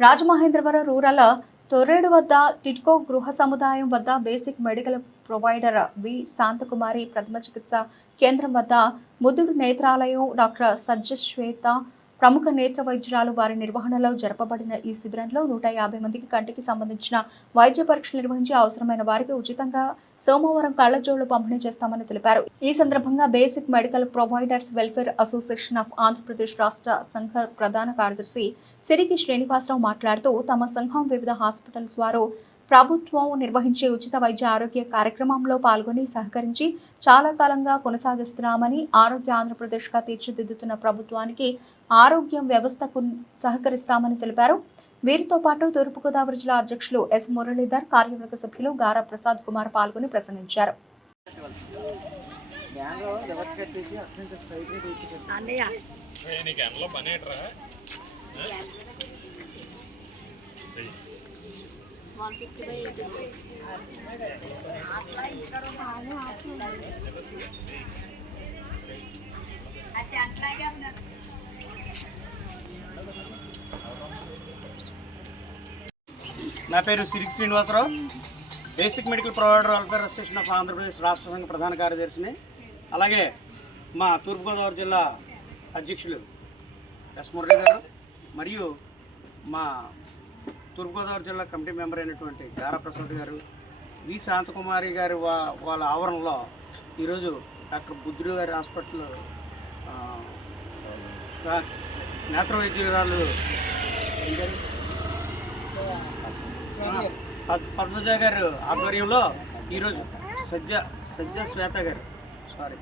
Rajamahendravaram rural Torredu వద్ద టిట్కో గృహ సముదాయం వద్ద basic medical provider V Shanthakumari ప్రథమ చికిత్స కేంద్రం వద్ద ముద్దుడు నేత్రాలయం డాక్టర్ సజ్జ శ్వేత ప్రముఖ నేత్ర వైద్యురాలు వారి నిర్వహణలో జరపబడిన ఈ శిబిరంలో నూట యాభై మందికి కంటికి సంబంధించిన వైద్య పరీక్షలు నిర్వహించి అవసరమైన వారికి ఉచితంగా సోమవారం కళ్ళజోళ్ళు పంపిణీ చేస్తామని తెలిపారు. ఈ సందర్భంగా basic medical providers welfare association of Andhra Pradesh రాష్ట్ర సంఘ ప్రధాన కార్యదర్శి సిరికి శ్రీనివాసరావు మాట్లాడుతూ తమ సంఘం వివిధ హాస్పిటల్స్ వారు ప్రభుత్వం నిర్వహించే ఉచిత వైద్య ఆరోగ్య కార్యక్రమంలో పాల్గొని సహకరించి చాలా కాలంగా కొనసాగిస్తున్నామని ఆరోగ్య ఆంధ్రప్రదేశ్గా తీర్చిదిద్దుతున్న ప్రభుత్వానికి ఆరోగ్యం వ్యవస్థకు సహకరిస్తామని తెలిపారు. వీరితో పాటు తూర్పుగోదావరి జిల్లా అధ్యక్షులు ఎస్ మురళీధర్ కార్యవర్గ సభ్యులు గారా ప్రసాద్ కుమార్ పాల్గొని ప్రసంగించారు. బ్యాన్లో వన్ ఫిఫ్టీ బై ఎయిటీ అట్లా అట్లాగే ఉన్నారు నా పేరు Siriki Srinivasa Rao. Basic medical provider welfare association of Andhra Pradesh రాష్ట్ర సంఘ ప్రధాన కార్యదర్శిని. అలాగే మా తూర్పుగోదావరి జిల్లా అధ్యక్షులు ఎస్ మురళి గారు మరియు మా తూర్పుగోదావరి జిల్లా కమిటీ మెంబర్ అయినటువంటి గారా ప్రసాద్ గారు వి. శాంతకుమారి గారి వా వాళ్ళ ఆవరణలో ఈరోజు డాక్టర్ బుద్ధుడు గారి హాస్పిటల్ నేత్ర వైద్యురాలు పద్- పద్మజ గారు ఆధ్వర్యంలో ఈరోజు సజ్జ సజ్జ శ్వేత గారు సారీ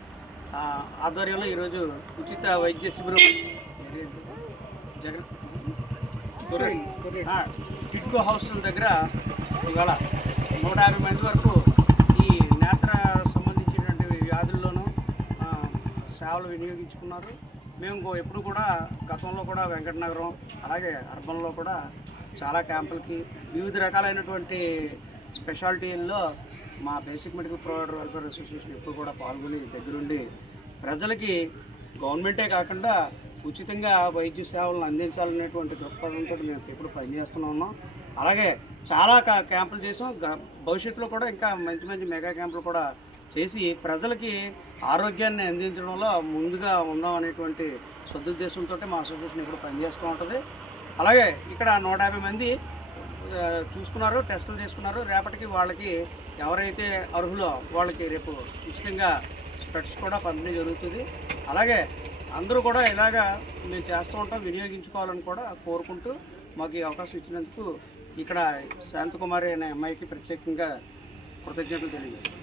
ఆధ్వర్యంలో ఈరోజు ఉచిత వైద్య శిబిరం జగన్ టిట్కో హౌస్ దగ్గర ఇవాళ నూట యాభై మంది వరకు ఈ నేత్ర సంబంధించినటువంటి వ్యాధుల్లోనూ సేవలు వినియోగించుకున్నారు. మేము ఎప్పుడు కూడా గతంలో కూడా వెంకటనగరం అలాగే అర్బన్లో కూడా చాలా క్యాంపులకి వివిధ రకాలైనటువంటి స్పెషాలిటీల్లో మా basic medical provider welfare association ఎప్పుడు కూడా పాల్గొని దగ్గరుండి ప్రజలకి గవర్నమెంటే కాకుండా ఉచితంగా వైద్య సేవలను అందించాలనేటువంటి దృక్పథంతో మేము ఎప్పుడు పనిచేస్తూనే ఉన్నాం. అలాగే చాలా క్యాంపులు చేసాం. గ- భవిష్యత్తులో కూడా ఇంకా మంచి మంచి మెగా క్యాంపులు కూడా చేసి ప్రజలకి ఆరోగ్యాన్ని అందించడంలో ముందుగా ఉందాం అనేటువంటి సదుద్దేశంతో మా అసోసియేషన్ ఇప్పుడు పనిచేస్తూ ఉంటుంది. అలాగే ఇక్కడ నూట యాభై మంది చూసుకున్నారు టెస్టులు చేసుకున్నారు. రేపటికి వాళ్ళకి ఎవరైతే అర్హులో వాళ్ళకి రేపు ఉచితంగా స్పెట్స్ కూడా పంపిణీ జరుగుతుంది. అలాగే అందరూ కూడా ఇలాగా మేము చేస్తూ ఉంటాం వినియోగించుకోవాలని కూడా కోరుకుంటూ మాకు ఈ అవకాశం ఇచ్చినందుకు ఇక్కడ శాంతకుమారి అనే అమ్మాయికి ప్రత్యేకంగా కృతజ్ఞతలు తెలియజేస్తాం